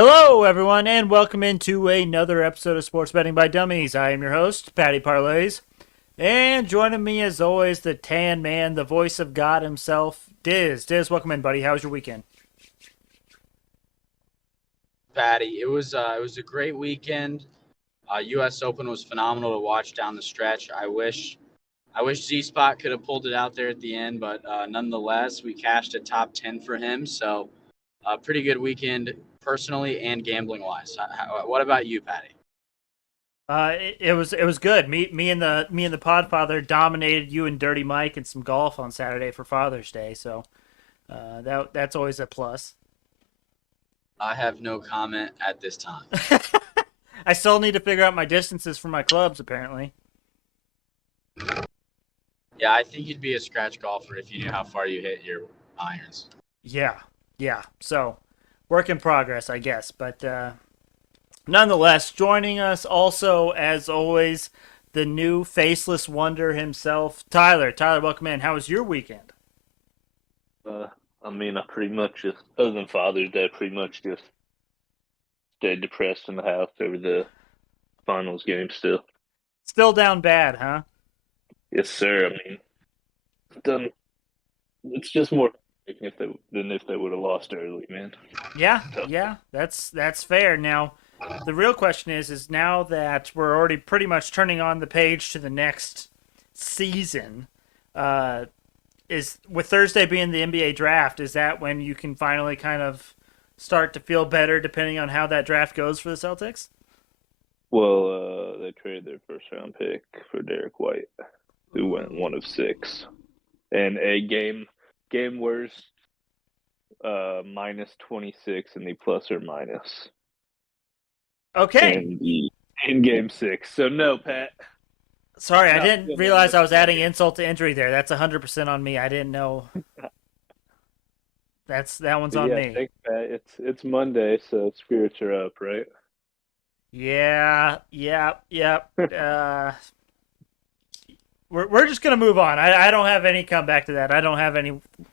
Hello, everyone, and welcome into another episode of Sports Betting by Dummies. I am your host, Patty Parlays, and joining me, as always, the tan man, the voice of God himself, Dizz. Dizz, welcome in, buddy. How was your weekend? Patty. It was a great weekend. U.S. Open was phenomenal to watch down the stretch. I wish Z Spot could have pulled it out there at the end, but nonetheless, we cashed a top 10 for him. So, pretty good weekend personally and gambling wise. What about you, Patty? It was good. Me and the Podfather dominated you and Dirty Mike in some golf on Saturday for Father's Day. So that's always a plus. I have no comment at this time. I still need to figure out my distances for my clubs. Apparently, Yeah, I think you'd be a scratch golfer if you knew how far you hit your irons. yeah. So work in progress, I guess. But nonetheless, joining us also, as always, the new faceless wonder himself, Tyler. Tyler, welcome in. How was your weekend? Uh, I pretty much just, other than Father's Day, pretty much just stayed depressed in the house over the finals game still. Still down bad, huh? Yes, sir. Done. It's just more than if they would have lost early, man. Yeah, So, yeah. That's fair. Now, the real question is now that we're already pretty much turning on the page to the next season, uh, is with Thursday being the NBA draft, is that when you can finally kind of start to feel better, depending on how that draft goes for the Celtics? they traded their first round pick for Derek White, who went one of six, and a game worst, minus 26 in the plus or minus Okay. in game six. So no, Pat. Sorry, I Not didn't feeling that realize much I was adding better. insult to injury there. That's 100% on me. I didn't know. That one's But on yeah, me. thanks, Pat. It's Monday, so spirits are up, right? Yeah, yep. We're just gonna move on. I don't have any comeback to that. I don't have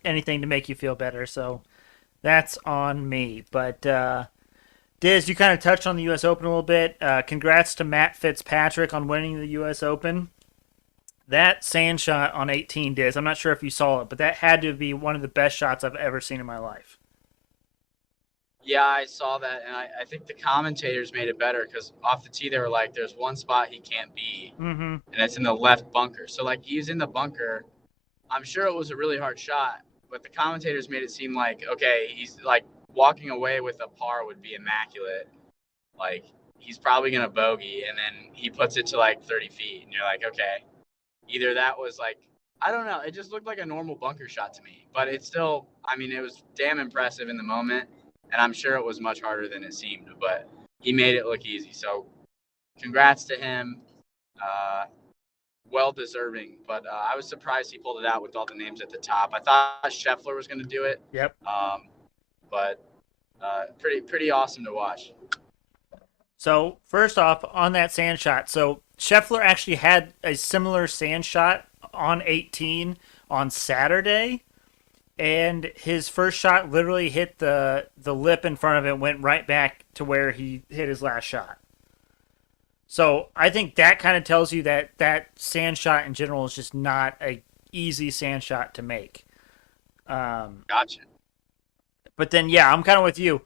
anything to make you feel better. So that's on me. But Diz, you kind of touched on the U.S. Open a little bit. Congrats to Matt Fitzpatrick on winning the U.S. Open. That sand shot on 18, Diz. I'm not sure if you saw it, but that had to be one of the best shots I've ever seen in my life. Yeah, I saw that, and I think the commentators made it better because off the tee they were like, "There's one spot he can't be, Mm-hmm. and it's in the left bunker." So like he's in the bunker. I'm sure it was a really hard shot, but the commentators made it seem like okay, he's like walking away with a par would be immaculate. Like he's probably gonna bogey, and then he puts it to like 30 feet, and you're like, okay, either that was like I don't know, it just looked like a normal bunker shot to me, but it's still, I mean, it was damn impressive in the moment, and I'm sure it was much harder than it seemed, but he made it look easy. So congrats to him. Uh, well deserving, but I was surprised he pulled it out with all the names at the top. I thought Scheffler was going to do it, Yep. um, but pretty awesome to watch. So first off, on that sand shot, so Scheffler actually had a similar sand shot on 18 on Saturday, and his first shot literally hit the lip in front of it, went right back to where he hit his last shot. So I think that kind of tells you that that sand shot in general is just not a easy sand shot to make. Um, Gotcha. but then yeah, I'm kind of with you.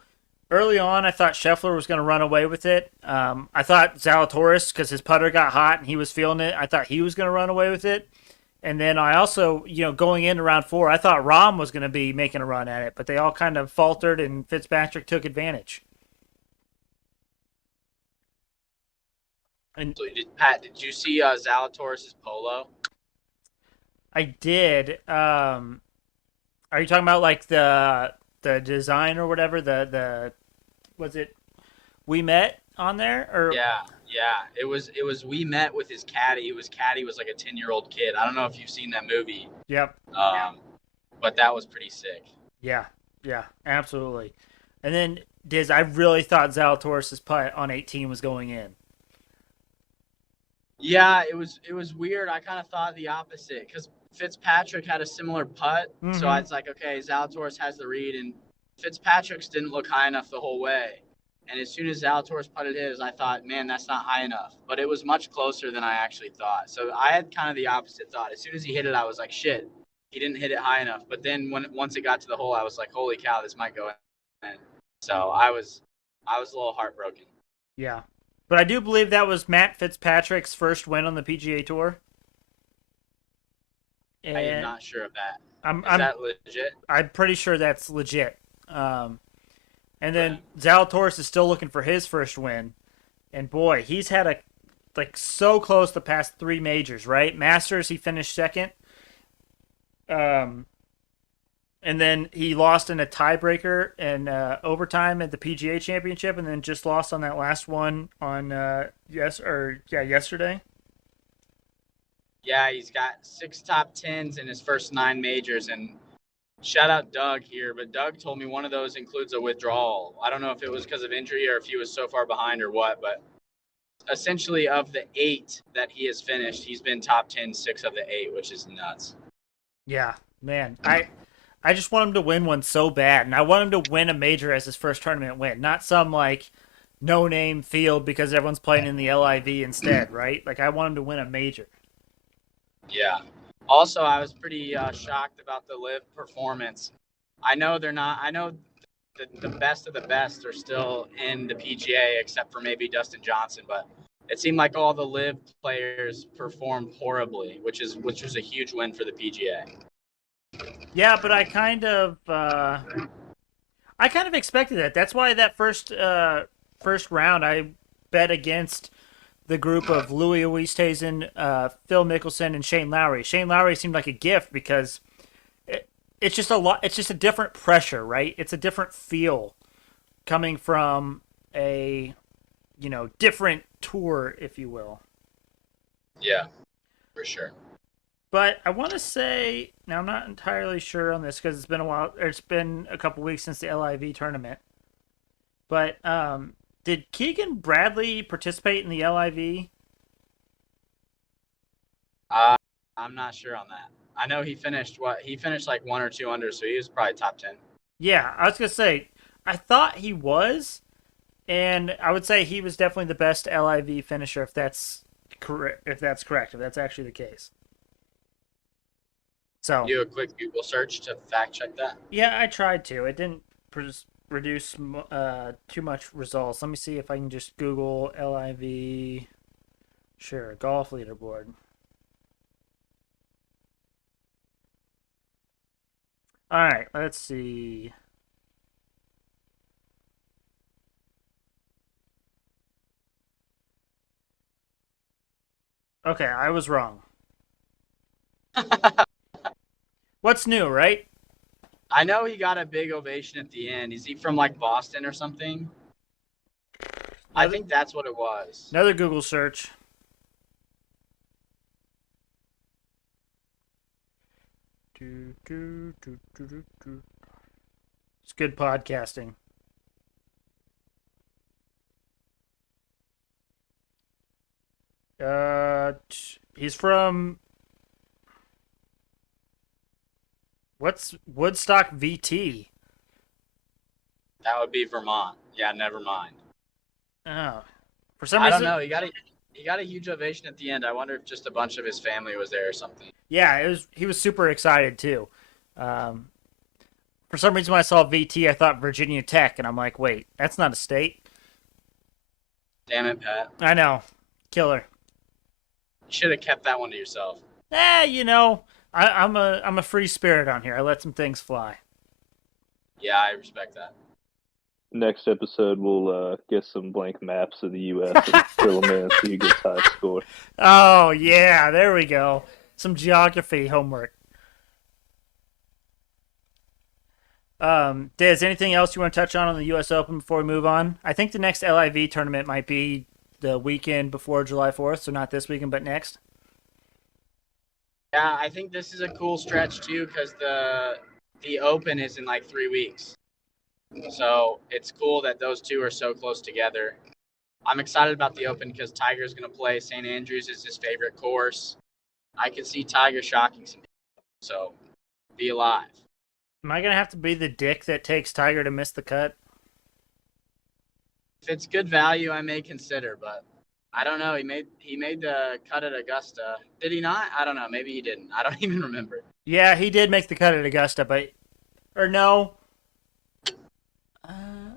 Early on, I thought Scheffler was going to run away with it. I thought Zalatoris, because his putter got hot and he was feeling it, I thought he was going to run away with it. And then I also, going into round four, I thought Rahm was going to be making a run at it, but they all kind of faltered and Fitzpatrick took advantage. And So Pat, did you see Zalatoris' polo? I did. Are you talking about like the design or whatever? The was it we met on there or Yeah, yeah. It was. We met with his caddy. His caddy was like a 10-year-old kid. I don't know if you've seen that movie, yep. but that was pretty sick. Yeah, yeah, absolutely. And then Diz, I really thought Zalatoris' putt on 18 was going in. Yeah, it was weird. I kind of thought the opposite because Fitzpatrick had a similar putt, so I Mm-hmm. was like, okay, Zalatoris has the read, and Fitzpatrick's didn't look high enough the whole way. And as soon as Zalatoris putted his, I thought, man, that's not high enough. But it was much closer than I actually thought. So I had kind of the opposite thought. As soon as he hit it, I was like, shit, he didn't hit it high enough. But then once it got to the hole, I was like, holy cow, this might go in. So I was a little heartbroken. Yeah. But I do believe that was Matt Fitzpatrick's first win on the PGA Tour. I am not sure of that. Is I'm that legit? I'm pretty sure that's legit. And then Zalatoris is still looking for his first win. And boy, he's had so close the past 3 majors, right? Masters, he finished second. And then he lost in a tiebreaker in overtime at the PGA Championship, and then just lost on that last one on yesterday. Yeah, he's got 6 top 10s in his first 9 majors, and shout out Doug here, but Doug told me one of those includes a withdrawal. I don't know if it was because of injury or if he was so far behind or what, but essentially of the 8 that he has finished, he's been top 10 6 of the 8, which is nuts. Yeah, man. I just want him to win one so bad, and I want him to win a major as his first tournament win, not some no-name field because everyone's playing in the LIV instead, right? Like, I want him to win a major. Yeah. Also, I was pretty shocked about the live performance. I know they're not. I know the best of the best are still in the PGA, except for maybe Dustin Johnson. But it seemed like all the live players performed horribly, which was a huge win for the PGA. Yeah, but I kind of expected that. That's why that first round I bet against the group of Louis Oosthuizen, Phil Mickelson, and Shane Lowry. Shane Lowry seemed like a gift because it's just a lot. It's just a different pressure, right? It's a different feel coming from a different tour, if you will. Yeah, for sure. But I want to say now I'm not entirely sure on this because it's been a while. It's been a couple weeks since the LIV tournament. But did Keegan Bradley participate in the LIV? I'm not sure on that. I know he finished like 1 or 2 under, so he was probably top 10. Yeah, I was gonna say I thought he was, and I would say he was definitely the best LIV finisher if that's correct. If that's actually the case. So Do a quick Google search to fact check that. yeah, I tried to. It didn't reduce too much results. Let me see if I can just Google LIV. Sure, golf leaderboard. All right, let's see. Okay, I was wrong. What's new, right? I know he got a big ovation at the end. Is he from like Boston or something? I think that's what it was. Another Google search. It's good podcasting. He's from what's Woodstock VT? That would be Vermont. Yeah, never mind. Oh, for some I reason, don't know. He got a huge ovation at the end. I wonder if just a bunch of his family was there or something. yeah, he was super excited too. For some reason, when I saw VT, I thought Virginia Tech, and I'm like, wait, that's not a state. Damn it, Pat. I know, killer. You should have kept that one to yourself. I'm a free spirit on here. I let some things fly. Yeah, I respect that. Next episode, we'll get some blank maps of the U.S. and fill them in and see who gets high score. Oh yeah, there we go. Some geography homework. Dizz, anything else you want to touch on the U.S. Open before we move on? I think the next LIV tournament might be the weekend before July 4th, so not this weekend, but next. Yeah, I think this is a cool stretch too because the Open is in like 3 weeks. So it's cool that those two are so close together. I'm excited about the Open because Tiger's going to play. St. Andrews is his favorite course. I can see Tiger shocking some people. So be alive. Am I going to have to be the dick that takes Tiger to miss the cut? it's good value, I may consider, but I don't know. He made the cut at Augusta. Did he not? I don't know. Maybe he didn't. I don't even remember. Yeah, he did make the cut at Augusta, but or no, uh,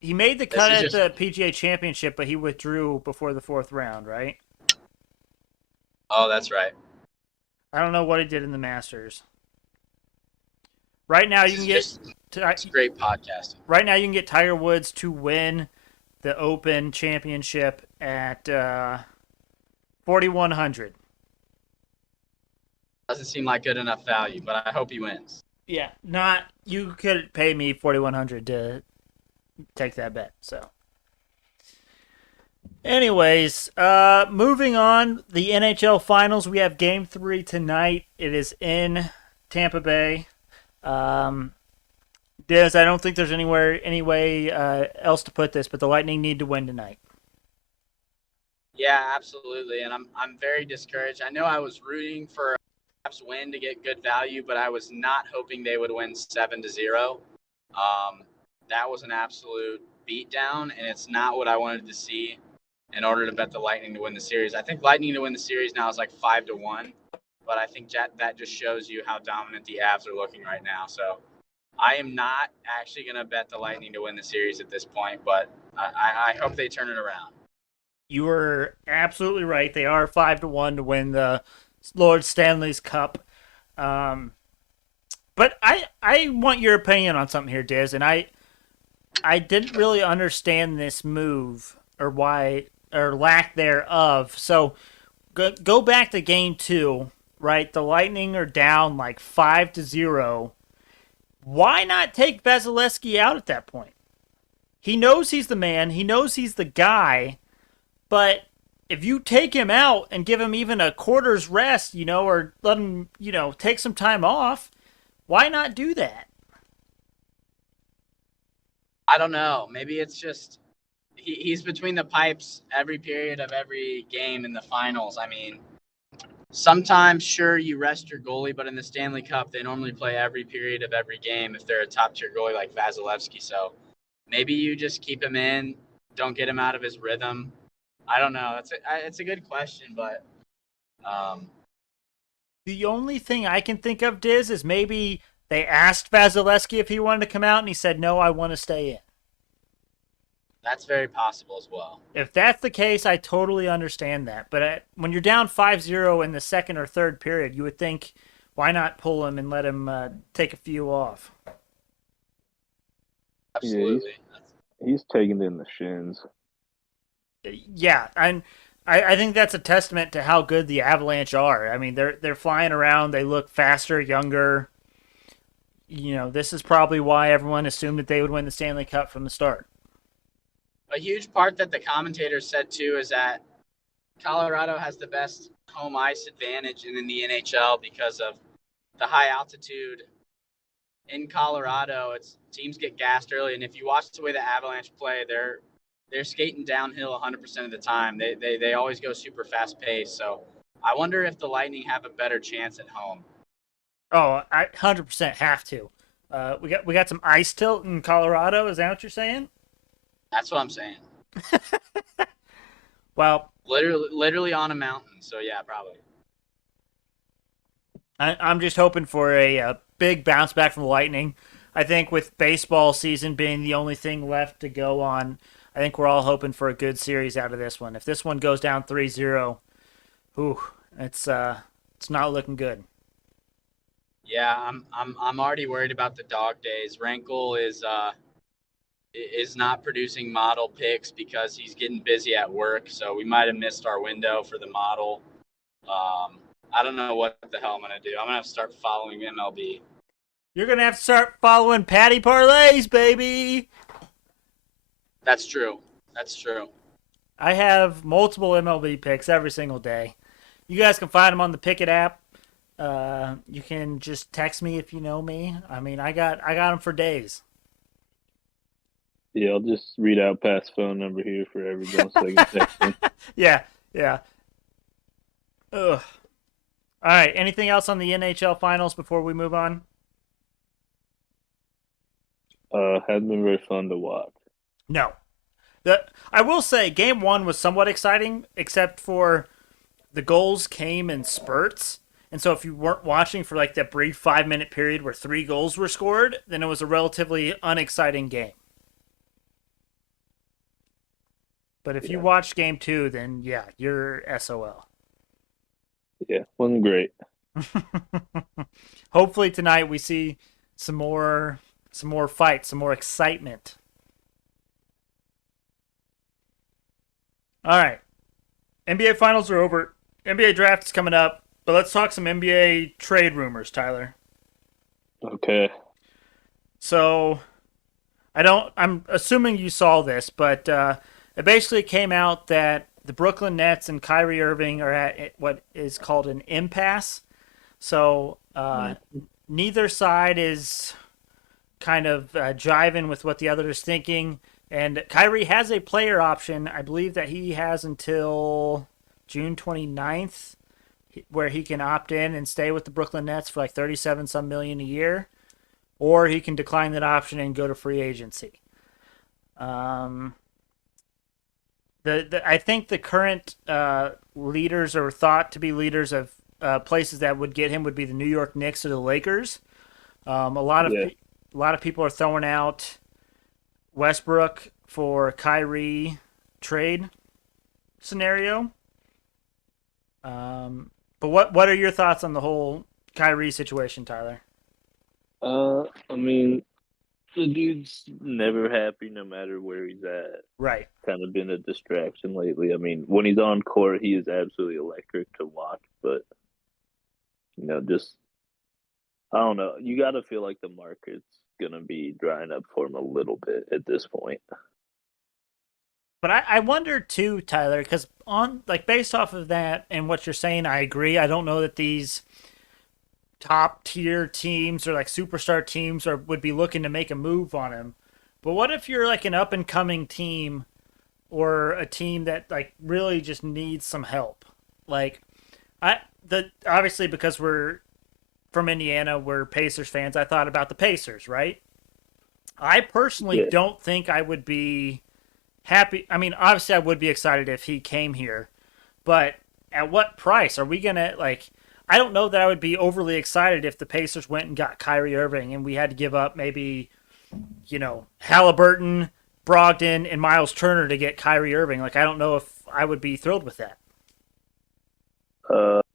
he made the cut at the PGA Championship, but he withdrew before the fourth round, right? Oh, that's right. I don't know what he did in the Masters. Right now, you can get. It's great podcasting. Right now, you can get Tiger Woods to win the Open Championship at 4,100. Doesn't seem like good enough value, but I hope he wins. Yeah, not you could pay me 4,100 to take that bet. So, anyways, moving on, the NHL Finals. We have Game 3 tonight. It is in Tampa Bay. Dizz, I don't think there's any way else to put this, but the Lightning need to win tonight. Yeah, absolutely, and I'm very discouraged. I know I was rooting for a Caps win to get good value, but I was not hoping they would win 7-0. That was an absolute beatdown, and it's not what I wanted to see in order to bet the Lightning to win the series. I think Lightning to win the series now is like 5-1, but I think that just shows you how dominant the Avs are looking right now. So I am not actually going to bet the Lightning to win the series at this point, but I hope they turn it around. You were absolutely right. They are 5-1 to win the Lord Stanley's Cup. But I want your opinion on something here, Dizz, and I didn't really understand this move or why or lack thereof. So go back to Game 2, right? The Lightning are down like 5-0. Why not take Vasilevsky out at that point? He knows he's the man. He knows he's the guy. But if you take him out and give him even a quarter's rest, or let him, take some time off, why not do that? I don't know. Maybe it's just he's between the pipes every period of every game in the finals. I mean, sometimes, sure, you rest your goalie, but in the Stanley Cup, they normally play every period of every game if they're a top-tier goalie like Vasilevsky. So maybe you just keep him in, don't get him out of his rhythm. I don't know. It's a good question, but the only thing I can think of, Dizz, is maybe they asked Vasilevsky if he wanted to come out, and he said, no, I want to stay in. That's very possible as well. If that's the case, I totally understand that. But when you're down 5-0 in the second or third period, you would think, why not pull him and let him take a few off? Absolutely. Yeah, he's taking it in the shins. Yeah, and I think that's a testament to how good the Avalanche are. I mean, they're flying around. They look faster, younger. This is probably why everyone assumed that they would win the Stanley Cup from the start. A huge part that the commentators said, too, is that Colorado has the best home ice advantage in the NHL because of the high altitude. In Colorado, teams get gassed early, and if you watch the way the Avalanche play, they're skating downhill 100% of the time. They always go super fast pace. So I wonder if the Lightning have a better chance at home. Oh, I 100% have to. We got some ice tilt in Colorado. Is that what you're saying? That's what I'm saying. Well, literally on a mountain. So yeah, probably. I'm just hoping for a big bounce back from the Lightning. I think with baseball season being the only thing left to go on, I think we're all hoping for a good series out of this one. If this one goes down 3-0, it's not looking good. Yeah, I'm already worried about the dog days. Rankle is not producing model picks because he's getting busy at work, so we might have missed our window for the model. I don't know what the hell I'm gonna do. I'm gonna have to start following MLB. You're gonna have to start following Patty Parlays, baby. That's true. I have multiple MLB picks every single day. You guys can find them on the Pickett app. You can just text me if you know me. I mean, I got them for days. Yeah, I'll just read out Pat's phone number here for everyone so they can text him. Yeah. Ugh. All right. Anything else on the NHL Finals before we move on? Hasn't been very fun to watch. No. I will say, game one was somewhat exciting, except for the goals came in spurts. And so if you weren't watching for like that brief 5 minute period where 3 goals were scored, then it was a relatively unexciting game. But if you Yeah, watched game two, then yeah, you're SOL. yeah, wasn't great. Hopefully tonight we see some more fights, some more excitement. All right. NBA finals are over. NBA draft is coming up, but let's talk some NBA trade rumors, Tyler. Okay. So, I'm assuming you saw this, but it basically came out that the Brooklyn Nets and Kyrie Irving are at what is called an impasse. So, neither side is kind of jiving with what the other is thinking. And Kyrie has a player option. I believe that he has until June 29th where he can opt in and stay with the Brooklyn Nets for like 37 some million a year, or he can decline that option and go to free agency. Um, I think the current leaders or thought to be leaders of places that would get him would be the New York Knicks or the Lakers. Yeah. A lot of people are throwing out Westbrook for Kyrie trade scenario. But what are your thoughts on the whole Kyrie situation, Tyler? I mean, the dude's never happy no matter where he's at. Right. Kind of been a distraction lately. I mean, when he's on court, he is absolutely electric to watch, but just I don't know. You got to feel like the market's gonna be drying up for him a little bit at this point. But I wonder too, Tyler, because on like based off of that and what you're saying, I agree. I don't know that these top tier teams or like superstar teams are would be looking to make a move on him. But what if you're like an up and coming team or a team that like really just needs some help? Like I the obviously because we're from Indiana, we're Pacers fans. I thought about the Pacers, right? I personally Yeah. don't think I would be happy. I mean, obviously, I would be excited if he came here, but at what price are we gonna like? I don't know that I would be overly excited if the Pacers went and got Kyrie Irving and we had to give up maybe Halliburton, Brogdon, and Miles Turner to get Kyrie Irving. Like, I don't know if I would be thrilled with that.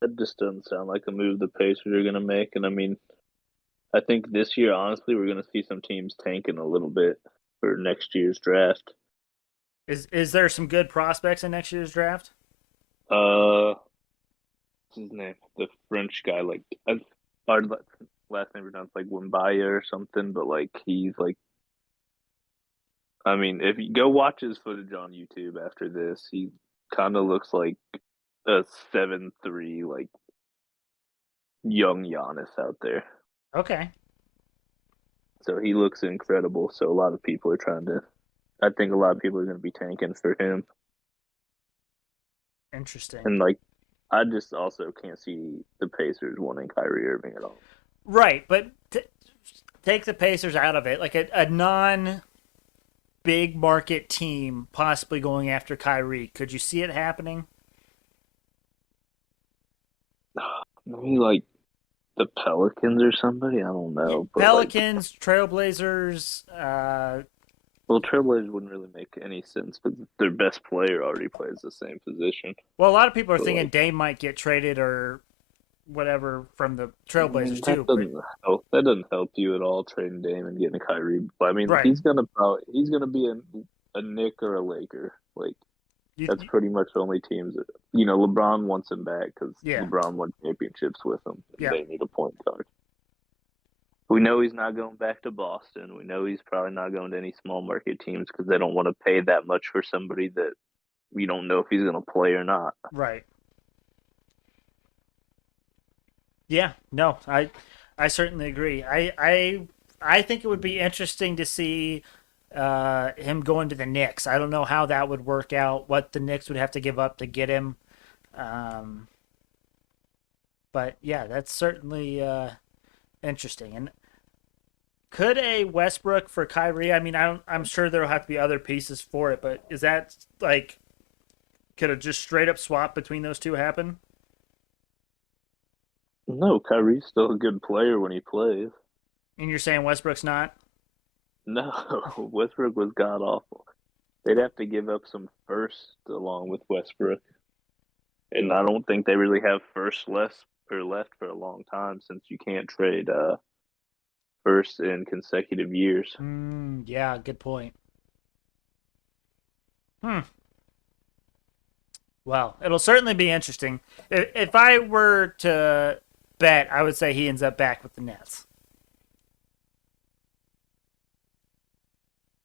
That just doesn't sound like a move the Pacers are gonna make. And I mean, I think this year, honestly, we're gonna see some teams tanking a little bit for next year's draft. Is there some good prospects in next year's draft? What's his name? The French guy, like our last name pronounced like Wimbaya or something, but like he's like, I mean, if you go watch his footage on YouTube after this, he kind of looks like a 7'3", like young Giannis out there. Okay, So he looks incredible. So a lot of people are trying to. I think a lot of people are going to be tanking for him, interesting. and like, I just also can't see the Pacers wanting Kyrie Irving at all. Right, but take the Pacers out of it. Like a non big market team possibly going after Kyrie. Could you see it happening? Maybe like the Pelicans or somebody. I don't Yeah, know, but like, Pelicans, Trailblazers. well, Trailblazers wouldn't really make any sense, but their best player already plays the same position. Well, a lot of people are But thinking like, Dame might get traded or whatever from the I mean, Trailblazers that too. But doesn't help. That doesn't help you at all. Trading Dame and getting Kyrie. But I mean, right, he's gonna be a Nick or a Laker. Like that's you, pretty much the only teams that LeBron wants him back because yeah, LeBron won championships with him, and yeah, they need a point guard. We know he's not going back to Boston. We know he's probably not going to any small market teams because they don't want to pay that much for somebody that we don't know if he's going to play or not. right, yeah. No, I certainly agree. I think it would be interesting to see him going to the Knicks. I don't know how that would work out. What the Knicks would have to give up to get him. Um, but yeah, that's certainly interesting. And Could a Westbrook for Kyrie? I mean, I'm sure there'll have to be other pieces for it, but is that like could a just straight up swap between those two happen? No, Kyrie's still a good player when he plays. And you're saying Westbrook's not? No, Westbrook was god awful. They'd have to give up some first along with Westbrook, and I don't think they really have first less or left for a long time since you can't trade first in consecutive years. Yeah, good point. Hmm. Well, it'll certainly be interesting. If I were to bet, I would say he ends up back with the Nets.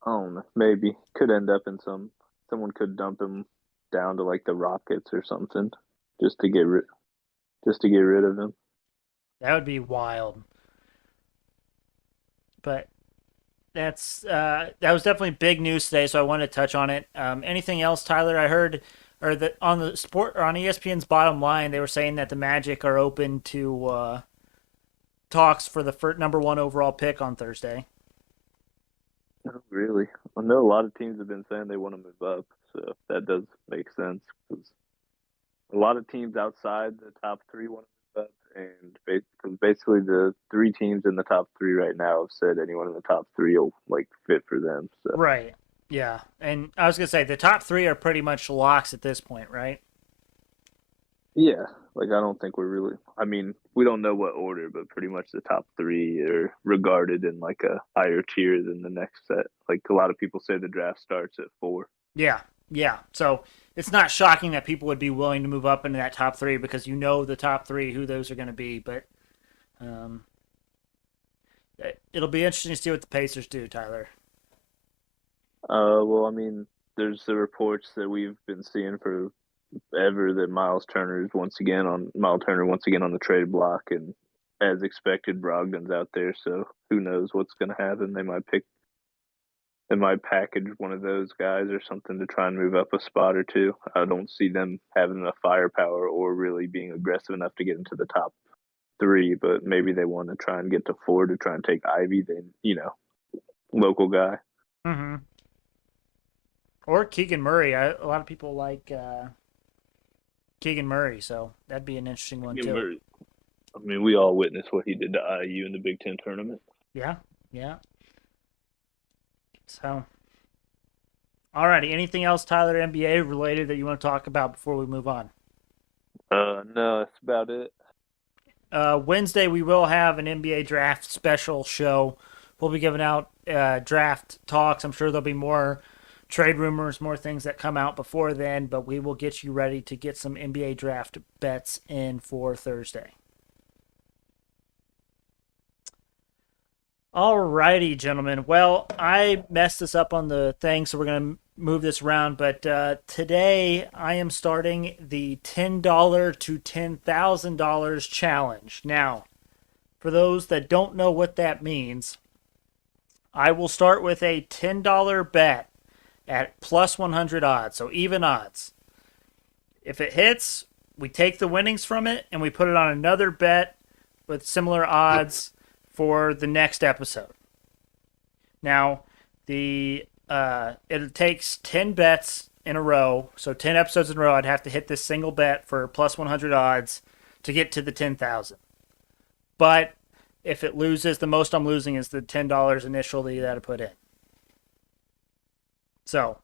Oh, maybe could end up in someone could dump him down to like the Rockets or something just to get rid of him. That would be wild. But that was definitely big news today, so I wanted to touch on it. Anything else, Tyler? I heard, or that on the sport or on ESPN's bottom line, they were saying that the Magic are open to talks for the number one overall pick on Thursday. Oh, really? I know a lot of teams have been saying they want to move up, so that does make sense because a lot of teams outside the top three want to move up, and because basically the three teams in the top three right now have said anyone in the top three will like fit for them. So Right. Yeah, and I was gonna say the top three are pretty much locks at this point, right? yeah, like I don't think we're really. I mean, we don't know what order, but pretty much the top three are regarded in like a higher tier than the next set. Like a lot of people say the draft starts at four. Yeah, yeah. So it's not shocking that people would be willing to move up into that top three because you know the top three who those are going to be. But um, it'll be interesting to see what the Pacers do, Tyler. Well, I mean, there's the reports that we've been seeing for ever that Miles Turner once again on the trade block, and as expected, Brogdon's out there. So who knows what's going to happen? They might package one of those guys or something to try and move up a spot or two. I don't see them having enough firepower or really being aggressive enough to get into the top three, but maybe they want to try and get to four to try and take Ivy, then, local guy. Mm-hmm. Or Keegan Murray. A lot of people like Keegan Murray, so that'd be an interesting one too. I mean, we all witnessed what he did to IU in the Big Ten tournament. Yeah, yeah. So, alrighty. Anything else, Tyler, NBA related that you want to talk about before we move on? No, that's about it. Wednesday, we will have an NBA draft special show. We'll be giving out draft talks. I'm sure there'll be more trade rumors, more things that come out before then, but we will get you ready to get some NBA draft bets in for Thursday. Alrighty, gentlemen. Well, I messed this up on the thing, so we're going to move this around. But today I am starting the $10 to $10,000 challenge. Now, for those that don't know what that means, I will start with a $10 bet at plus 100 odds, so even odds. If it hits, we take the winnings from it and we put it on another bet with similar odds for the next episode. Now, it takes 10 bets in a row, so 10 episodes in a row. I'd have to hit this single bet for plus 100 odds to get to the 10,000. But if it loses, the most I'm losing is the $10 initially that I put in. So,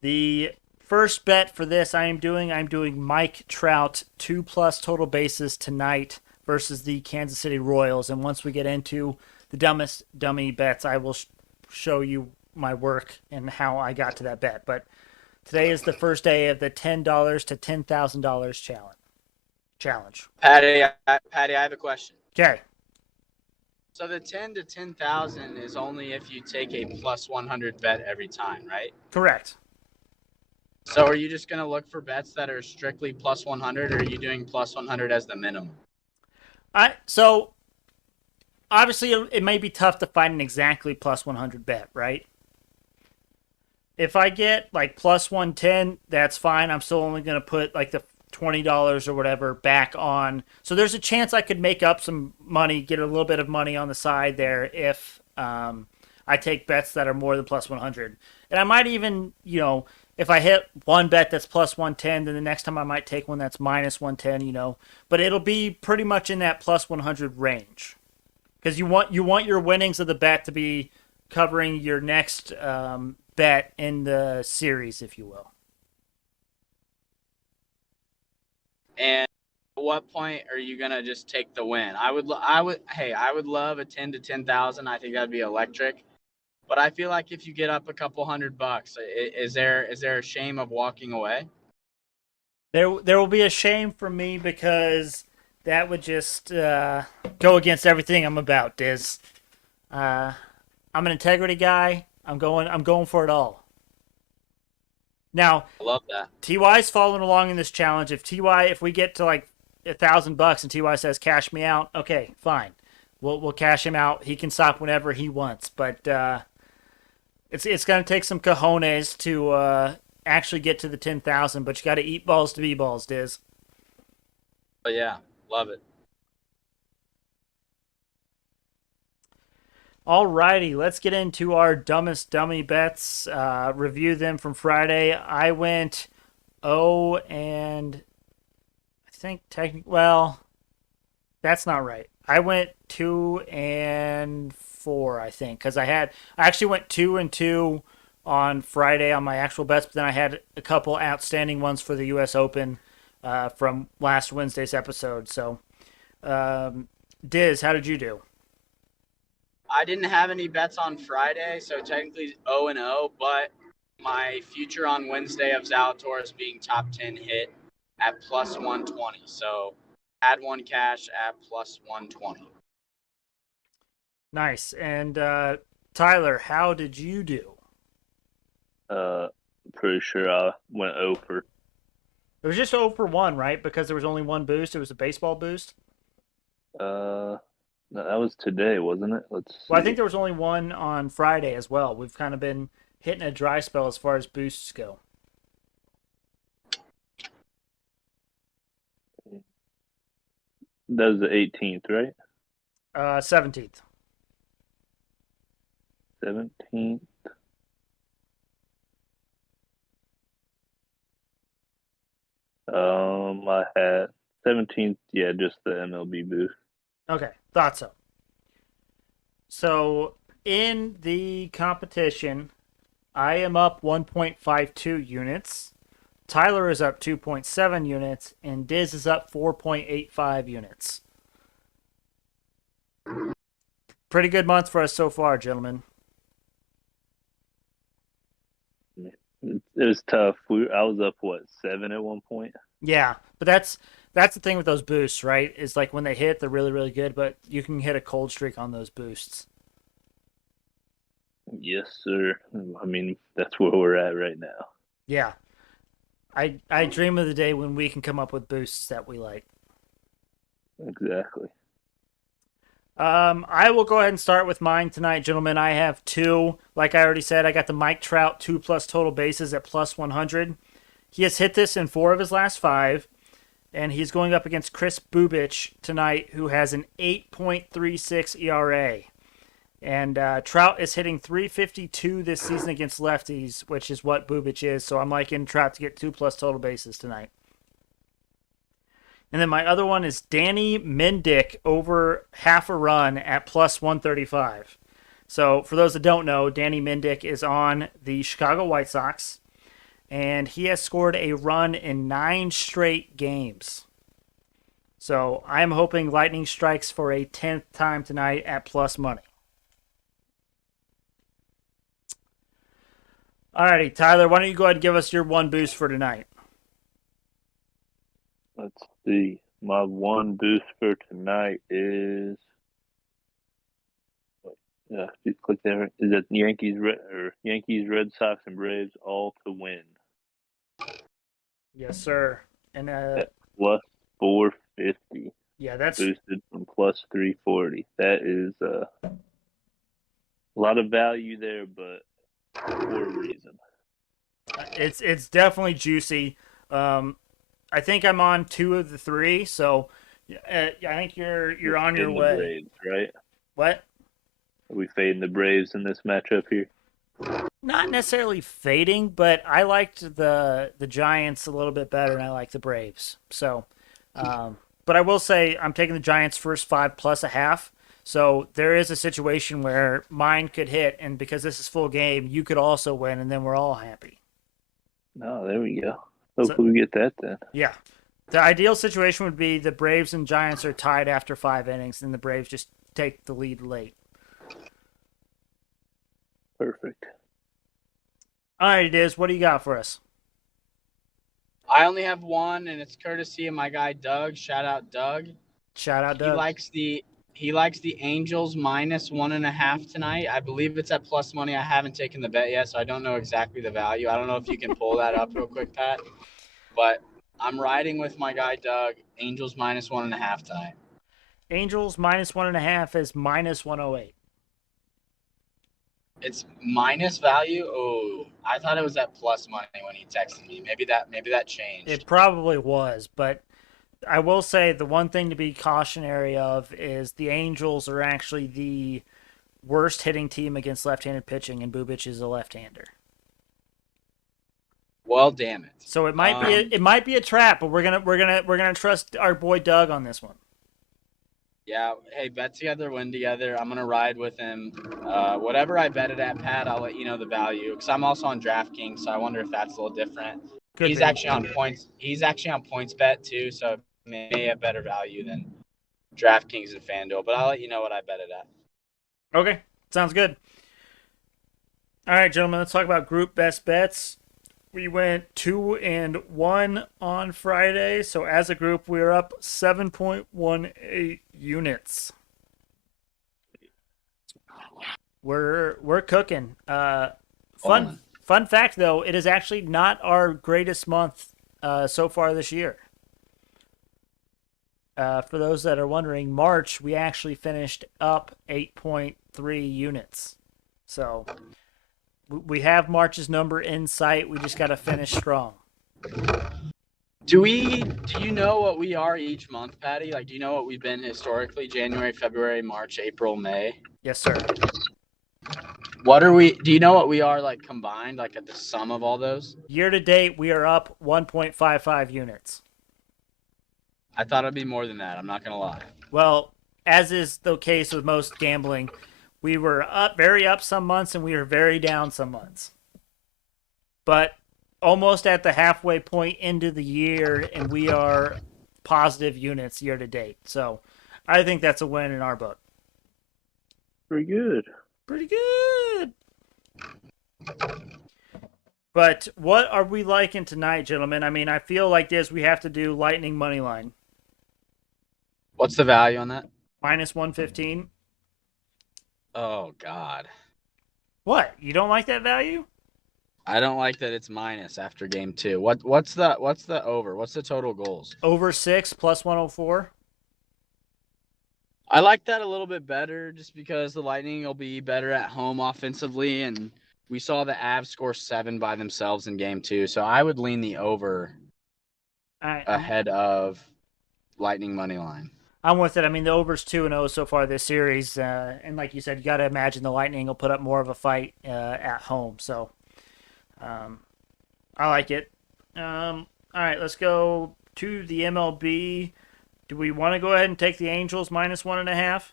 the first bet for this I'm doing Mike Trout 2+ total bases tonight versus the Kansas City Royals. And once we get into the dumbest dummy bets, I will show you my work and how I got to that bet. But today is the first day of the $10 to $10,000 challenge. Patty, I have a question. Okay. So the 10 to 10,000 is only if you take a plus 100 bet every time, right? Correct. So are you just going to look for bets that are strictly plus 100, or are you doing plus 100 as the minimum? So obviously it may be tough to find an exactly plus 100 bet, right? If I get like plus 110, that's fine. I'm still only going to put like the $20 or whatever back on. So there's a chance I could make up some money, get a little bit of money on the side there if I take bets that are more than plus 100. And I might even, if I hit one bet that's plus 110, then the next time I might take one that's minus 110, But it'll be pretty much in that plus 100 range. Because you want your winnings of the bet to be covering your next bet in the series, if you will. And at what point are you gonna just take the win? I would love a 10 to 10,000. I think that'd be electric. But I feel like if you get up a couple $100, is there a shame of walking away? There will be a shame for me because that would just go against everything I'm about, Diz. I'm an integrity guy. I'm going for it all. Now, I love that. Ty's following along in this challenge. If we get to like $1,000 and Ty says cash me out, okay, fine. We'll cash him out. He can stop whenever he wants, but it's gonna take some cojones to actually get to the 10,000. But you got to eat balls to be balls, Diz. But yeah, love it. Alrighty, let's get into our dumbest dummy bets. Review them from Friday. I went 0 and I think technically, well, that's not right. I went 2 and 4, I think, because I actually went 2 and 2 on Friday on my actual bets, but then I had a couple outstanding ones for the U.S. Open from last Wednesday's episode. So, Diz, how did you do? I didn't have any bets on Friday, so technically 0 and 0, but my future on Wednesday of Zalatoris being top 10 hit at plus 120. So add one cash at plus 120. Nice. And Tyler, how did you do? Pretty sure I went over. It was just 0 for 1, right? Because there was only one boost. It was a baseball boost. No, that was today, wasn't it? Let's see. Well, I think there was only one on Friday as well. We've kind of been hitting a dry spell as far as boosts go. That was the 18th, right? 17th. 17th. I had 17th, yeah, just the MLB boost. Okay, thought so. So in the competition, I am up 1.52 units. Tyler is up 2.7 units, and Diz is up 4.85 units. Pretty good month for us so far, gentlemen. It was tough. I was up, 7 at one point? Yeah, but that's the thing with those boosts, right? Is like when they hit, they're really, really good, but you can hit a cold streak on those boosts. Yes, sir. I mean, that's where we're at right now. Yeah. I dream of the day when we can come up with boosts that we like. Exactly. I will go ahead and start with mine tonight, gentlemen. I have 2. Like I already said, I got the Mike Trout 2+ total bases at plus 100. He has hit this in 4 of his last 5, and he's going up against Chris Bubich tonight, who has an 8.36 ERA. And Trout is hitting 352 this season against lefties, which is what Bubich is. So I'm liking Trout to get 2+ total bases tonight. And then my other one is Danny Mendick over half a run at plus 135. So for those that don't know, Danny Mendick is on the Chicago White Sox, and he has scored a run in 9 straight games. So I'm hoping lightning strikes for a 10th time tonight at plus money. Alrighty, Tyler, why don't you go ahead and give us your one boost for tonight? Let's see. My one boost for tonight is. Just click there. Is it Yankees, Red Sox, and Braves all to win? Yes, sir. And At plus 450. Yeah, that's boosted from plus 340. That is a lot of value there, but for a reason. it's definitely juicy. I think I'm on 2 of the 3, so I think you're on your In the way. Braves, right? What? Are we fading the Braves in this matchup here? Not necessarily fading, but I liked the Giants a little bit better, and I like the Braves. So, but I will say I'm taking the Giants first 5 plus a half. So there is a situation where mine could hit, and because this is full game, you could also win, and then we're all happy. Oh, there we go. So Hopefully we get that then. yeah, the ideal situation would be the Braves and Giants are tied after 5 innings, and the Braves just take the lead late. Perfect. All right, Diz, what do you got for us? I only have one, and it's courtesy of my guy Doug. Shout out Doug. Shout out, He Doug. likes the he likes the Angels -1.5 tonight. I believe it's at plus money. I haven't taken the bet yet, so I don't know exactly the value. I don't know if you can pull that up real quick, Pat. But I'm riding with my guy Doug. Angels -1.5 tonight. Angels -1.5 is -108. It's minus value. Oh, I thought it was at plus money when he texted me. Maybe that changed. It probably was, but I will say the one thing to be cautionary of is the Angels are actually the worst hitting team against left-handed pitching, and Bubic is a left-hander. Well, damn it. So it might be a trap, but we're gonna trust our boy Doug on this one. Yeah. Hey, bet together, win together. I'm gonna ride with him. Whatever I bet it at, Pat, I'll let you know the value because I'm also on DraftKings, so I wonder if that's a little different. Could He's be. actually on points. He's actually on points bet too, so it may have better value than DraftKings and FanDuel. But I'll let you know what I bet it at. Okay, sounds good. All right, gentlemen, let's talk about group best bets. We went 2-1 on Friday, so as a group, we're up 7.18 units. We're cooking. Fun fact though, it is actually not our greatest month so far this year. For those that are wondering, March we actually finished up 8.3 units. So we have March's number in sight. We just got to finish strong. Do you know what we are each month, Patty? Like, do you know what we've been historically? January, February, March, April, May. Yes, sir. What are we? Do you know what we are like combined, like at the sum of all those? Year to date, we are up 1.55 units. I thought it'd be more than that. I'm not gonna lie. Well, as is the case with most gambling, we were very up some months and we were very down some months. But almost at the halfway point into the year, and we are positive units year to date. So I think that's a win in our book. Pretty good. Pretty good. But what are we liking tonight, gentlemen? I mean, I feel like this we have to do Lightning money line. What's the value on that? -115. Oh God. What? You don't like that value? I don't like that it's minus after game 2. What's the over? What's the total goals? Over 6 plus 104. I like that a little bit better just because the Lightning will be better at home offensively, and we saw the Avs score 7 by themselves in game 2. So I would lean the over ahead of Lightning money line. I'm with it. I mean, the over's 2-0 so far this series, and like you said, you got to imagine the Lightning will put up more of a fight at home. So, I like it. All right, let's go to the MLB. Do we want to go ahead and take the Angels -1.5?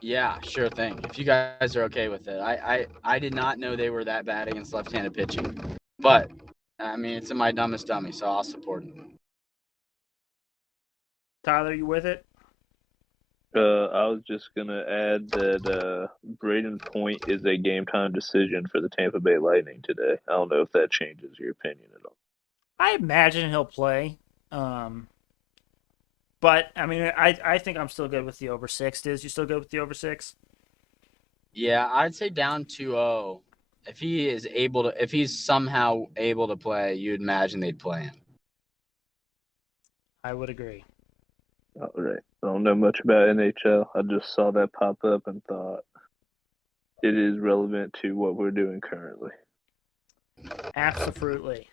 Yeah, sure thing. If you guys are okay with it, I did not know they were that bad against left-handed pitching, but I mean it's in my dumbest dummy, so I'll support it. Tyler, you with it? I was just gonna add that Braden Point is a game time decision for the Tampa Bay Lightning today. I don't know if that changes your opinion at all. I imagine he'll play. But I mean, I think I'm still good with the over 6. Diz, you still good with the over 6? Yeah, I'd say down 2-0. If he's somehow able to play, you'd imagine they'd play him. I would agree. All right. I don't know much about NHL. I just saw that pop up and thought it is relevant to what we're doing currently. Absolutely.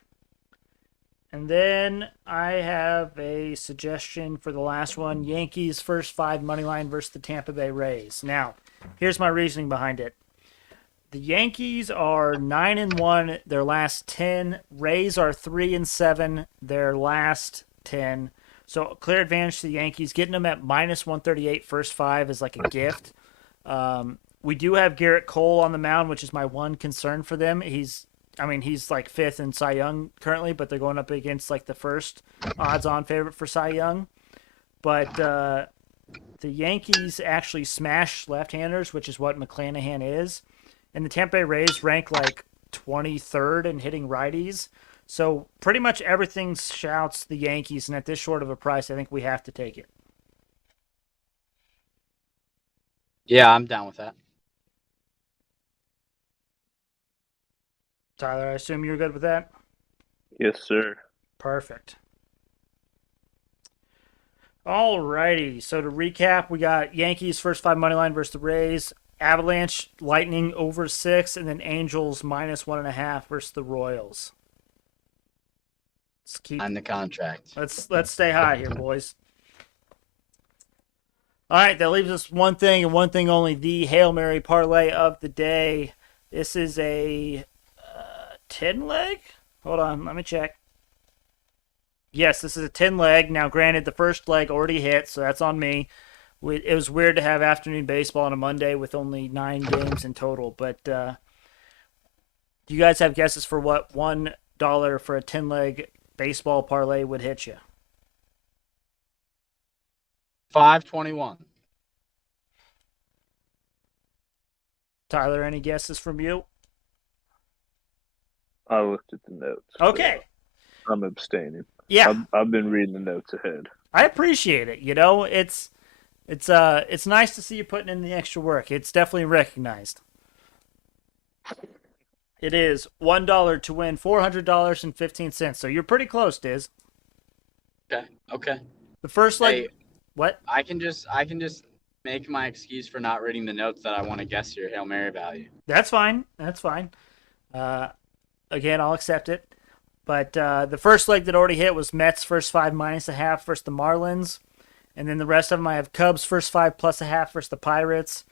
And then I have a suggestion for the last one: Yankees first five money line versus the Tampa Bay Rays. Now, here's my reasoning behind it. The Yankees are 9-1 their last 10. Rays are 3-7 their last 10. So clear advantage to the Yankees. Getting them at minus 138 first five is like a gift. We do have Garrett Cole on the mound, which is my one concern for them. He's like fifth in Cy Young currently, but they're going up against like the first odds-on favorite for Cy Young. But the Yankees actually smash left-handers, which is what McClanahan is, and the Tampa Bay Rays rank like 23rd in hitting righties. So pretty much everything shouts the Yankees, and at this short of a price, I think we have to take it. Yeah, I'm down with that. Tyler, I assume you're good with that? Yes, sir. Perfect. Alrighty, so to recap, we got Yankees first five money line versus the Rays, Avalanche, Lightning over 6, and then Angels minus 1.5 versus the Royals. On the contract. Let's stay high here, boys. All right, that leaves us one thing and one thing only: the Hail Mary parlay of the day. This is a 10 leg. Hold on, let me check. Yes, this is a 10 leg. Now, granted, the first leg already hit, so that's on me. It was weird to have afternoon baseball on a Monday with only 9 games in total. But do you guys have guesses for what $1 for a 10 leg baseball parlay would hit you? 521. Tyler, any guesses from you? I looked at the notes. Okay. I'm abstaining. Yeah. I've been reading the notes ahead. I appreciate it. You know, it's nice to see you putting in the extra work. It's definitely recognized. It is $1 to win $400.15. So you're pretty close, Dizz. Okay. The first leg. Hey, what? I can just make my excuse for not reading the notes that I want to guess your Hail Mary value. That's fine. Again, I'll accept it. But the first leg that already hit was Mets first five minus a half versus the Marlins. And then the rest of them, I have Cubs first five plus a half versus the Pirates.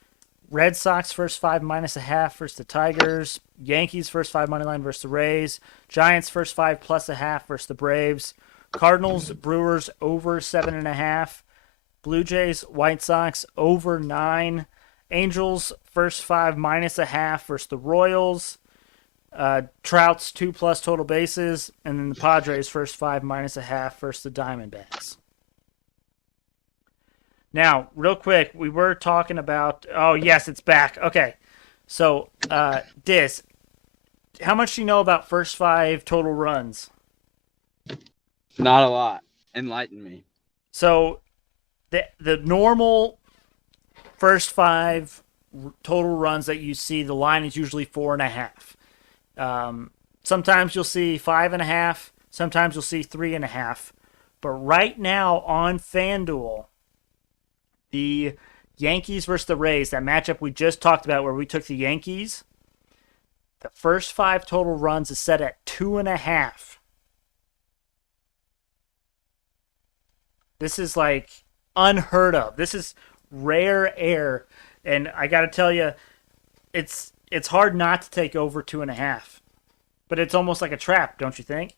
Red Sox first five minus a half versus the Tigers. Yankees first five money line versus the Rays. Giants first five plus a half versus the Braves. Cardinals, Brewers over 7.5. Blue Jays, White Sox over 9. Angels first five minus a half versus the Royals. Trout's 2+ total bases, and then the Padres first five minus a half versus the Diamondbacks. Now, real quick, we were talking about. Oh yes, it's back. Okay, so Dizz, how much do you know about first five total runs? Not a lot. Enlighten me. So, the normal first five total runs that you see, the line is usually 4.5. Sometimes you'll see 5.5. Sometimes you'll see 3.5. But right now on FanDuel, the Yankees versus the Rays, that matchup we just talked about where we took the Yankees, the first five total runs is set at 2.5. This is like unheard of. This is rare air. And I got to tell you, it's hard not to take over 2.5. But it's almost like a trap, don't you think?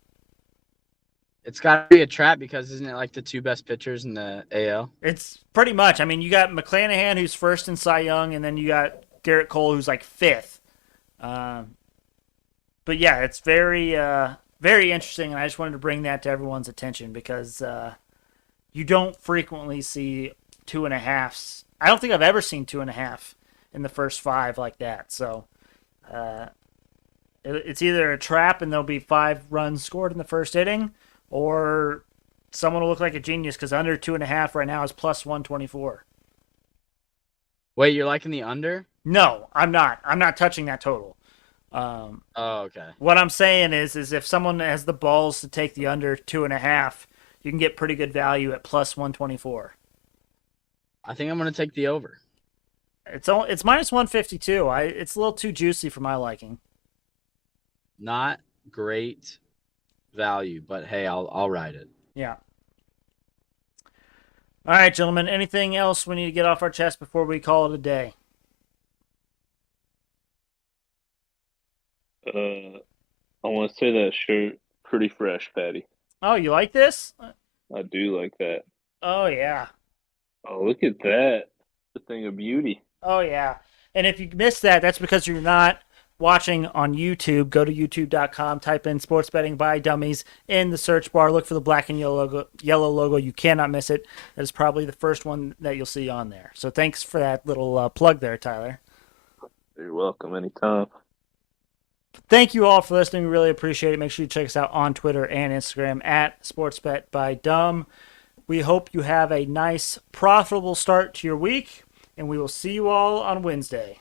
It's got to be a trap because isn't it like the 2 best pitchers in the AL? It's pretty much. I mean, you got McClanahan, who's first in Cy Young, and then you got Garrett Cole, who's like 5th. But yeah, it's very, very interesting, and I just wanted to bring that to everyone's attention because you don't frequently see 2.5s. I don't think I've ever seen 2.5 in the first five like that. So it's either a trap and there'll be 5 runs scored in the first inning, or someone will look like a genius because under 2.5 right now is plus 124. Wait, you're liking the under? No, I'm not. I'm not touching that total. Oh, okay. What I'm saying is if someone has the balls to take the under 2.5, you can get pretty good value at plus 124. I think I'm going to take the over. It's minus 152. It's a little too juicy for my liking. Not great value, but hey, I'll ride it. Yeah. All right, gentlemen. Anything else we need to get off our chest before we call it a day? I want to say that shirt pretty fresh, Patty. Oh, you like this? I do like that. Oh yeah. Oh, look at that. The thing of beauty. Oh yeah. And if you missed that, that's because you're not watching on YouTube. Go to youtube.com, type in Sports Betting by Dummies in the search bar. Look for the black and yellow logo. You cannot miss it. That is probably the first one that you'll see on there. So thanks for that little plug there, Tyler. You're welcome anytime. Thank you all for listening. We really appreciate it. Make sure you check us out on Twitter and Instagram at SportsBet by Dumb. We hope you have a nice, profitable start to your week, and we will see you all on Wednesday.